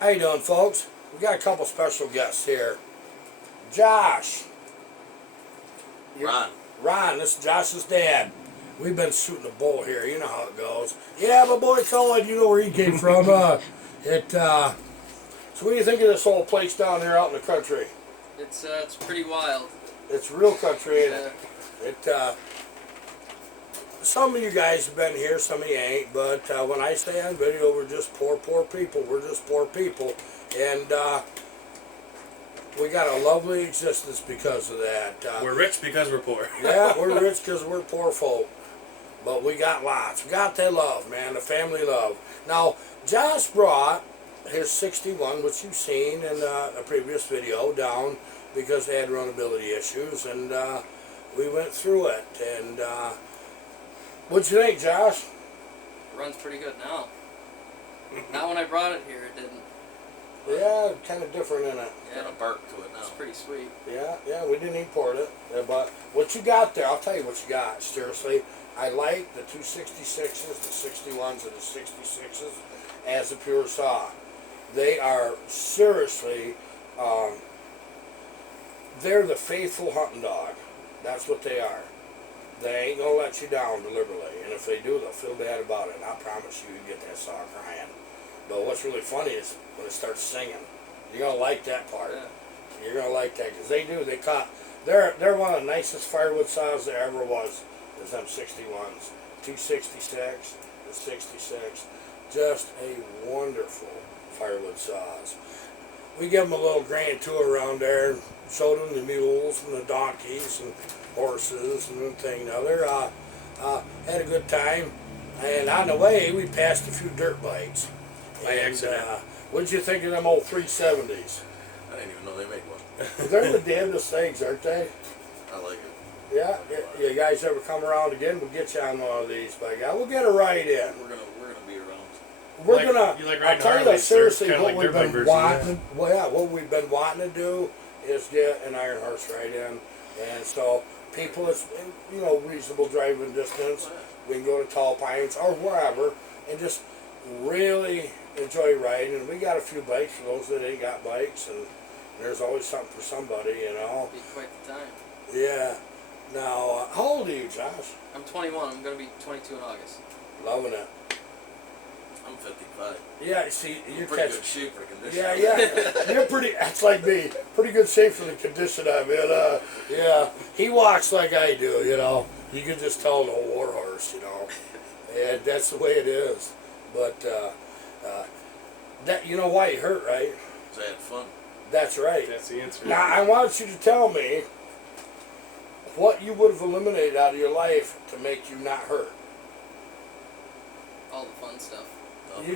How you doing, folks? We got a couple special guests here. Josh. Ron, this is Josh's dad. We've been shooting the bull here. You know how it goes. Yeah, my boy Colin, you know where he came from. So what do you think of this whole place down here out in the country? It's pretty wild. It's real country, ain't it? Yeah. Some of you guys have been here, some of you ain't, but when I say on video, we're just poor people. We're just poor people. And we got a lovely existence because of that. We're rich because we're poor. Yeah, we're rich because we're poor folk. But we got lots. We got that love, man, the family love. Now, Josh brought his 61, which you've seen in a previous video, down because they had runnability issues, and we went through it. And what'd you think, Josh? It runs pretty good now. Not when I brought it here, it didn't. Yeah, kind of different in it. Yeah, Got a bark to it now. it's pretty sweet. Yeah, we didn't import it. Yeah, but what you got there, I'll tell you what you got, seriously. I like the 266s, the 61s, and the 66s as a pure saw. They are seriously, they're the faithful hunting dog. That's what they are. They ain't gonna let you down deliberately, and if they do, they'll feel bad about it. And I promise you, you get that saw crying. But what's really funny is when it starts singing. You're gonna like that part. Yeah. You're gonna like that because they do. They caught. They're one of the nicest firewood saws there ever was. Is them 61s, 266, the 66. Just a wonderful firewood saws. We give them a little grand tour around there and showed them the mules and the donkeys and horses and one thing and other. Had a good time, and on the way we passed a few dirt bikes. By accident. What'd you think of them old 370s? I didn't even know they made one. They're the damnedest things, aren't they? I like it. Yeah, you guys ever come around again? We'll get you on one of these, by God. We'll get a ride in. We're gonna be around. We're You like I'll riding tell you that Harleys, seriously, they're kinda what like we've dirt been bike versions, wanting. Well, yeah, what we've been wanting to do is get an iron horse ride in, and so people that's reasonable driving distance, we can go to Tall Pines or wherever, and just really enjoy riding. And we got a few bikes for those that ain't got bikes, and there's always something for somebody, It'd be quite the time. Yeah. Now, how old are you, Josh? I'm 21. I'm gonna be 22 in August. Loving it. I'm 55. Yeah, see, you're Pretty catching. good shape for condition. Yeah. You're pretty. That's like me. Pretty good shape for the condition I'm in. Yeah. He walks like I do. You can just tell the war horse. And that's the way it is. But that why he hurt, right? 'Cause I had fun. That's right. That's the answer. Now I want you to tell me what you would have eliminated out of your life to make you not hurt. All the fun stuff.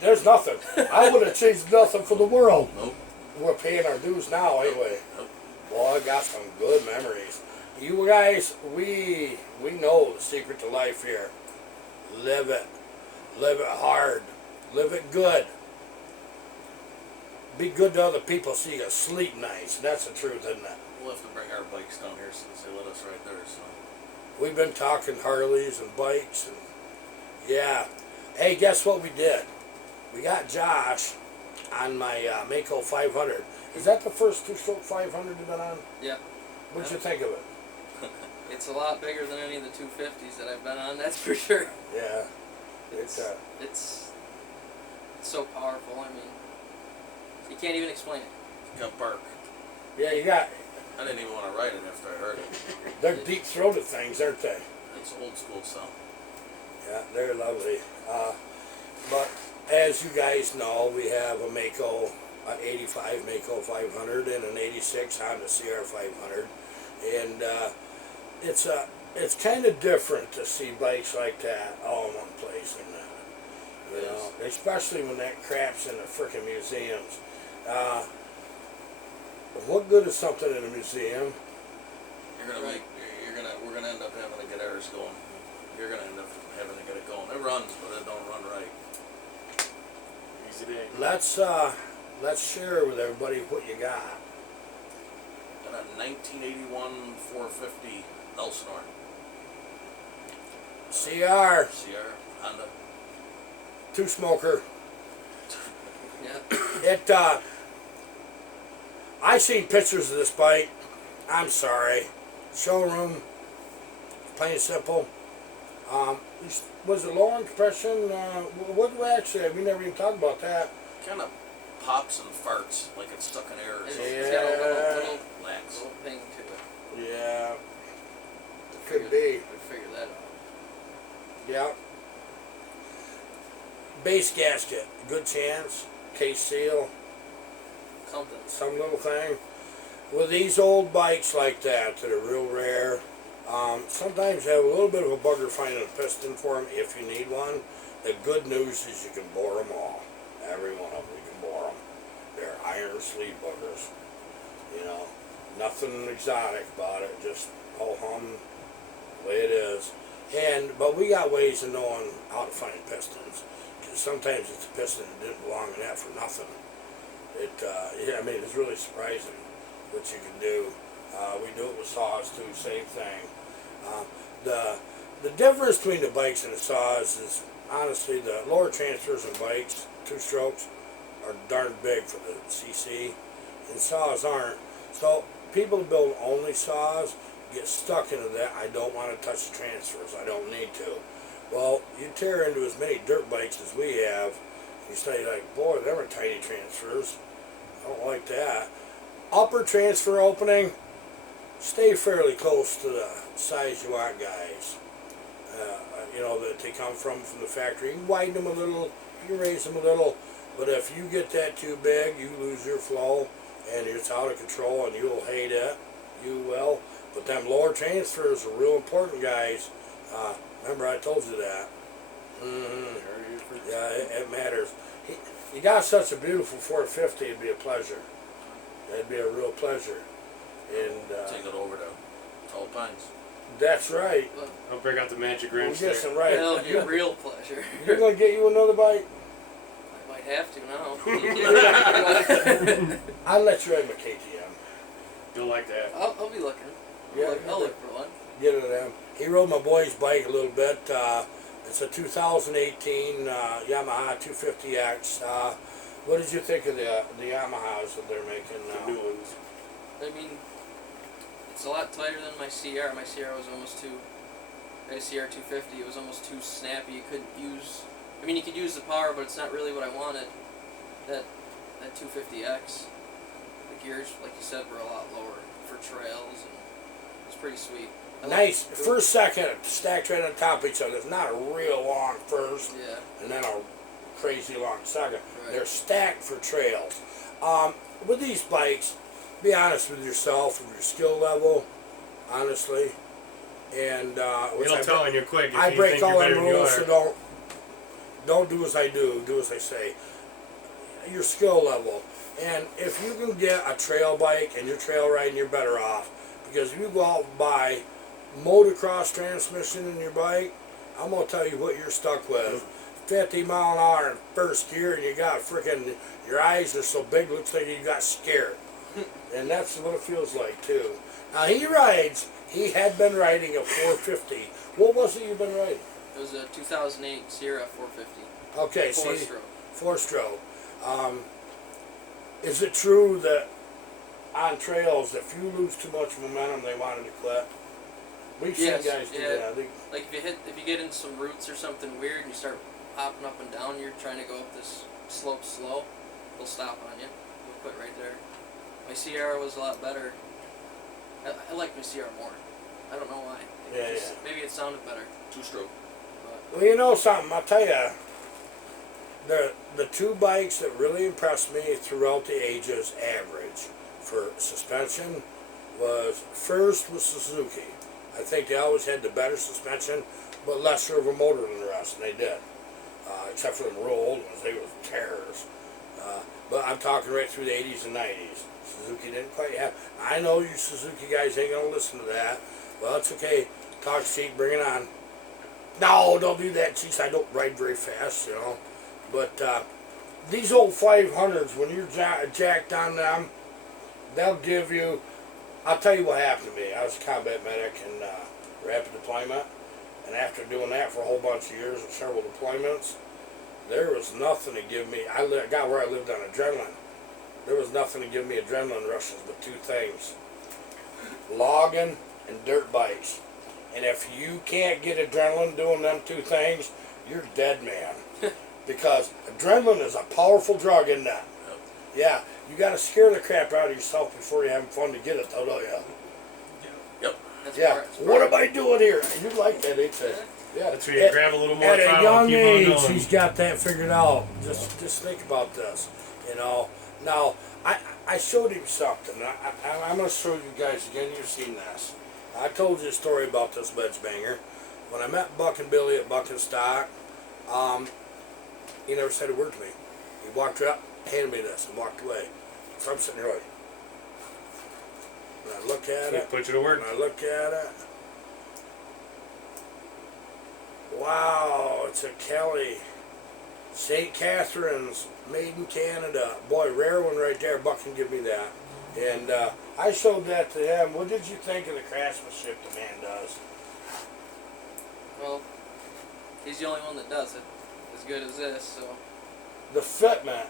There's nothing. I would have changed nothing for the world. Nope. We're paying our dues now anyway. Nope. Boy, I got some good memories. You guys, we know the secret to life here. Live it. Live it hard. Live it good. Be good to other people so you can sleep nice. That's the truth, isn't it? We'll have to bring our bikes down here since they let us right there. So We've been talking Harleys and bikes and yeah. Hey, guess what we did? We got Josh on my Mako 500. Is that the first two-stroke 500 you've been on? Yeah. What'd you think of it? It's a lot bigger than any of the 250s that I've been on. That's for sure. Yeah. It's so powerful. I mean, you can't even explain it. got bark. Yeah, you got. I didn't even want to ride it after I heard it. They're deep-throated things, aren't they? It's old school style. Yeah, they're lovely. But as you guys know, we have a Mako, an 85 Mako 500 and an 86 Honda CR 500, and it's kind of different to see bikes like that all in one place, and especially when that crap's in the frickin' museums. What good is something in a museum? We're gonna end up having to get ours going. You're gonna end up having to get it going. It runs, but it don't run right. Easy day. Let's share with everybody what you got. Got a 1981 450 Elsinore CR, CR Honda. 2-smoker. Yeah. It, I seen pictures of this bike. I'm sorry. Showroom, plain and simple. Was it low on compression? What do we actually, we never even talked about that. Kind of pops and farts like it's stuck in air or It's, something. it's got a little Lax. thing to it. Yeah, We could be. figure that out. Yeah. Base gasket, good chance. Case seal, Something. some little thing. With these old bikes like that are real rare, sometimes you have a little bit of a bugger finding a piston for them if you need one. The good news is you can bore them all. Every one of them you can bore them. They're iron sleeve buggers. You know, nothing exotic about it. Just ho-hum, the way it is. But we got ways of knowing how to find pistons. Because sometimes it's a piston that didn't belong in that for nothing. Yeah, I mean, it's really surprising what you can do. We do it with saws too, same thing. The difference between the bikes and the saws is, honestly, the lower transfers and bikes, 2 strokes, are darn big for the CC, and saws aren't. So people who build only saws get stuck into that. I don't want to touch the transfers. I don't need to. Well, you tear into as many dirt bikes as we have, you say like, boy, them are tiny transfers. I don't like that. Upper transfer opening, stay fairly close to the size you want, guys. You know, that they come from the factory. You can widen them a little, you can raise them a little, but if you get that too big, you lose your flow, and it's out of control, and you'll hate it. You will. But them lower transfers are real important, guys. Remember, I told you that. Yeah, it matters. You got such a beautiful 450, it'd be a pleasure. It'd be a real pleasure. And Take it over to Tall Pines. that's right. I'll break out the magic We'll wrench get there. some right. That'll be a real pleasure. You're gonna get you another bike? I might have to now. I'll let you ride my KTM. Don't like that. I'll be looking. Yeah, I'll look for one. Get it them. He rode my boy's bike a little bit. It's a 2018 Yamaha 250X. What did you think of the Yamahas that they're making The now? new ones. I mean, it's a lot tighter than my CR. My CR was almost too. My CR 250. It was almost too snappy. You couldn't use. I mean, you could use the power, but it's not really what I wanted. That 250X. The gears, like you said, were a lot lower for trails, and it was pretty sweet. Nice. First, second, stacked right on top of each other. It's not a real long first, Yeah. and then a crazy long second. Right. They're stacked for trails. With these bikes, be honest with yourself, with your skill level, honestly. And which It'll tell on you quick if I you break think all you're better them than you rules, are. so don't do as I do. Do as I say. Your skill level, and if you can get a trail bike and you're trail riding, you're better off. Because if you go out and buy motocross transmission in your bike, I'm gonna tell you what you're stuck with. 50 mile an hour in first gear, and you got freaking, your eyes are so big, looks like you got scared. And that's what it feels like too. Now he had been riding a 450. What was it you've been riding? It was a 2008 Sierra 450. Okay, 4-stroke. 4-stroke. Is it true that on trails, if you lose too much momentum, they wanted to quit? We've Yes, seen guys do yeah. that. Like if you get in some roots or something weird and you start hopping up and down, you're trying to go up this slope slow, they'll stop on you. They'll quit right there. My CR was a lot better. I like my CR more. I don't know why. Maybe it sounded better. 2-stroke. Well, you know something, I'll tell you. The two bikes that really impressed me throughout the ages, average, for suspension, was Suzuki. I think they always had the better suspension, but lesser of a motor than the rest, and they did. Except for the real old ones, they were terrors. But I'm talking right through the 80s and 90s. Suzuki didn't quite have. I know you Suzuki guys ain't gonna listen to that. Well, it's okay. Talk cheap, bring it on. No, don't do that, cheese. I don't ride very fast, you know. But these old 500s, when you're jacked on them, they'll give you. I'll tell you what happened to me. I was a combat medic in rapid deployment, and after doing that for a whole bunch of years and several deployments, there was nothing to give me. I got where I lived on adrenaline. there was nothing to give me adrenaline rushes but two things: logging and dirt bikes. And if you can't get adrenaline doing them two things, you're dead, man. Because adrenaline is a powerful drug, isn't that? Yep. Yeah, you got to scare the crap out of yourself before you're having fun to get it, though, don't you? Yep. That's Yeah. part- What am I doing here? You like that, ain't you? Yeah. That's where you grab a little more At a throttle young and keep age, on going. he's got that figured out. Just think about this, you know. Now, I showed him something. I'm going to show you guys again. You've seen this. I told you a story about this wedge banger. When I met Buck and Billy at Buck and Stock, he never said a word to me. He walked up, handed me this, and walked away. So I'm sitting here like, and I look at it, Put you to work. and I look at it. Wow, it's a Kelly. St. Catharines, made in Canada. Boy, rare one right there. Buck can give me that. And I showed that to him. What did you think of the craftsmanship the man does? Well, he's the only one that does it as good as this. So The fitment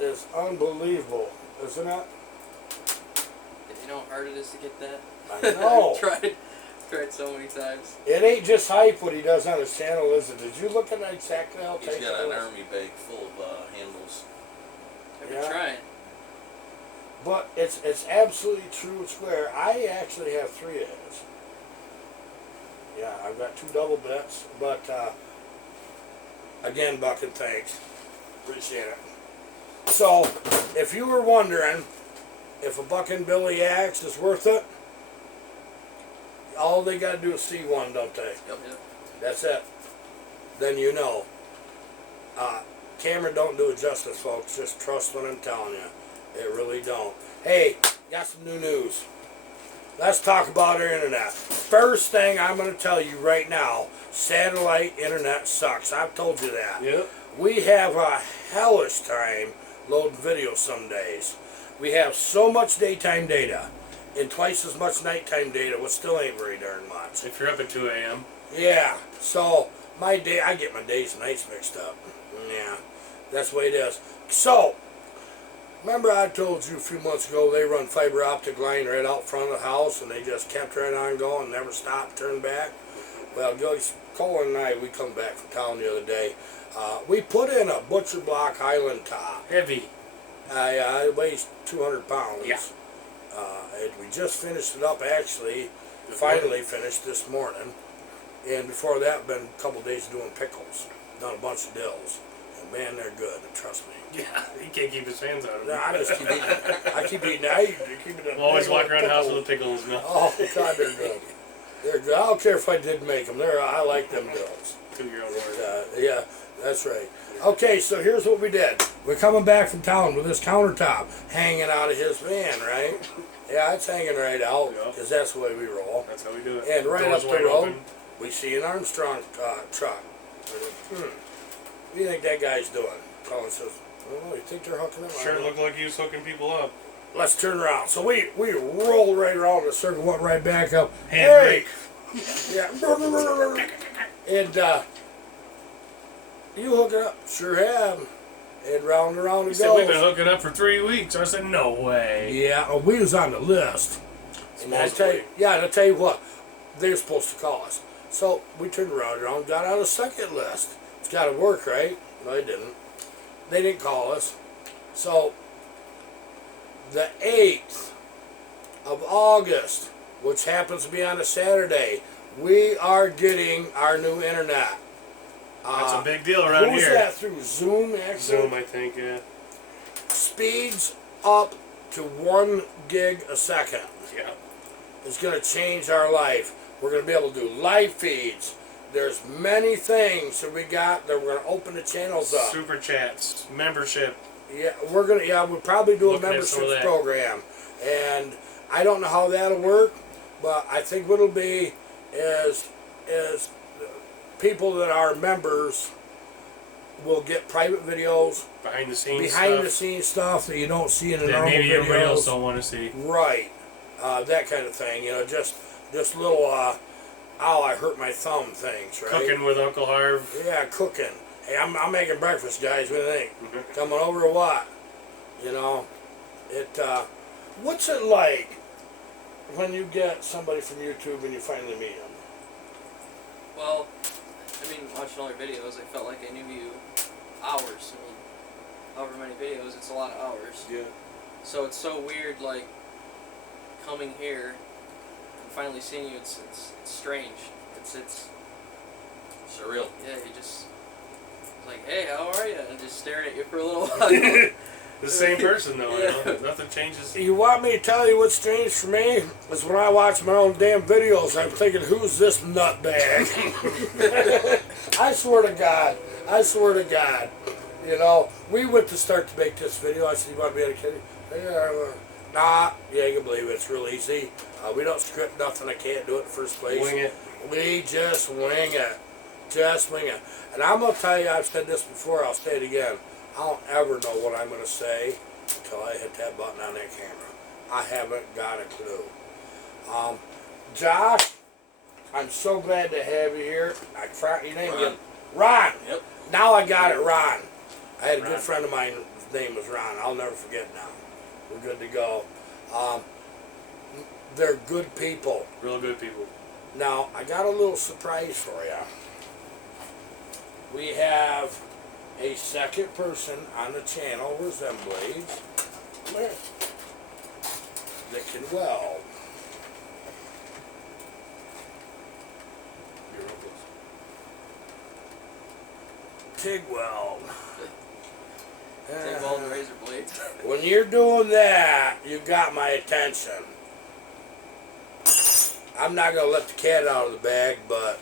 is unbelievable, isn't it? you know how hard it is to get that. I know. tried so many times. It ain't just hype what he does on his channel, is it? Did you look at exactly how He's tight got that an was? army bag full of handles. I've been Yeah. trying. But it's absolutely true and square. I actually have 3 of his. Yeah, I've got 2 double bits, but again, Buck, and thanks. Appreciate it. So, if you were wondering if a Buck and Billy axe is worth it, all they got to do is see one, don't they? Yep. That's it. Then you know. Camera don't do it justice, folks. Just trust what I'm telling you. It really don't. Hey, got some new news. Let's talk about our internet. First thing I'm going to tell you right now, satellite internet sucks. I've told you that. Yep. We have a hellish time loading video some days. We have so much daytime data and twice as much nighttime data, which still ain't very darn much. If you're up at 2 a.m. Yeah, so my day, I get my days and nights mixed up. Yeah, that's the way it is. So, remember I told you a few months ago they run fiber optic line right out front of the house and they just kept right on going, never stopped, turned back? Well, Colin and I, we come back from town the other day. We put in a butcher block island top. Heavy. It weighs 200 pounds. Yeah. We just finished it up actually, finally finished this morning. And before that, been a couple days doing pickles. Done a bunch of dills. And man, they're good, trust me. Yeah, he can't keep his hands out of it. No, I just keep eating. I keep eating. I keep eating. We'll always walk around the house with a pickle in his mouth. Oh God, they're good. They're good. I don't care if I didn't make them. I like them dills. To your own word. Yeah, that's right. Okay, so here's what we did. We're coming back from town with this countertop hanging out of his van, right? Yeah, it's hanging right out Yeah. because that's the way we roll. That's how we do it. And right Doors up the wide road, open. we see an Armstrong truck. What do you think that guy's doing? Colin says, oh, you think they're hooking up? I Sure don't know. looked like he was hooking people up. Let's turn around. So we rolled right around the circle, went right back up. Handbrake. Yeah. And you hook it up? Sure have. And round and round He it said, we've been goes. hooking up for 3 weeks. I said, no way. Yeah, we was on the list. And I tell you, Supposedly. I tell you what, they were supposed to call us. So we turned around, got on a second list. It's got to work, right? No, they didn't. They didn't call us. So the 8th of August, which happens to be on a Saturday, we are getting our new internet. That's a big deal around Who's here. that through? Zoom, actually? Zoom, I think, yeah. Speeds up to 1 gig a second. Yeah. It's going to change our life. We're going to be able to do live feeds. There's many things that we got that we're going to open the channels up. Super chats, membership. Yeah, we'll probably do a Looking at some of membership that. program. And I don't know how that'll work, but I think what'll be is people that are members will get private videos, Behind the scenes behind stuff the scenes stuff that you don't see in the that normal maybe everybody else videos. don't want to see. Right, that kind of thing. You know, just little ow, I hurt my thumb things, right? Cooking with Uncle Harv. Yeah, cooking. Hey, I'm making breakfast, guys. What do you think? Mhm. Coming over or what? You know, what's it like when you get somebody from YouTube and you finally meet them? Well, I mean, watching all your videos, I felt like I knew you hours. I mean, however many videos, it's a lot of hours. Yeah. So it's so weird, like, coming here and finally seeing you. It's strange. It's Surreal. yeah. You just like, hey, how are you? And just staring at you for a little while. The same person though. You Yeah. know? Nothing changes. You want me to tell you what's strange for me? Is when I watch my own damn videos, I'm thinking, who's this nutbag? I swear to God. I swear to God. You know, we went to start to make this video. I said, you want to be on a kid? Nah, yeah, you can believe it. It's real easy. We don't script nothing. I can't do it in the first place. Wing it. We just wing it. Just wing it. And I'm going to tell you, I've said this before, I'll say it again. I don't ever know what I'm going to say until I hit that button on that camera. I haven't got a clue. Josh, I'm so glad to have you here. Your name Ron. again? Ron. Yep. Now I got it, Ron. I had a good Ron. friend of mine, his name was Ron. I'll never forget now. We're good to go. They're good people. Real good people. Now, I got a little surprise for you. We have a second person on the channel with Zen Blades that can weld. You're real close. TIG weld. Take all the razor blades. When you're doing that, you got my attention. I'm not going to let the cat out of the bag, but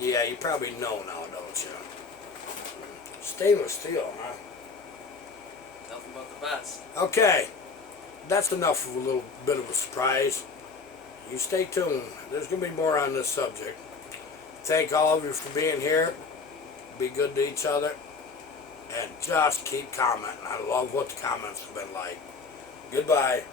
yeah, you probably know now, don't you? Stainless steel, huh? Nothing but the best. Okay, that's enough of a little bit of a surprise. You stay tuned. There's going to be more on this subject. Thank all of you for being here. Be good to each other. And just keep commenting. I love what the comments have been like. Goodbye.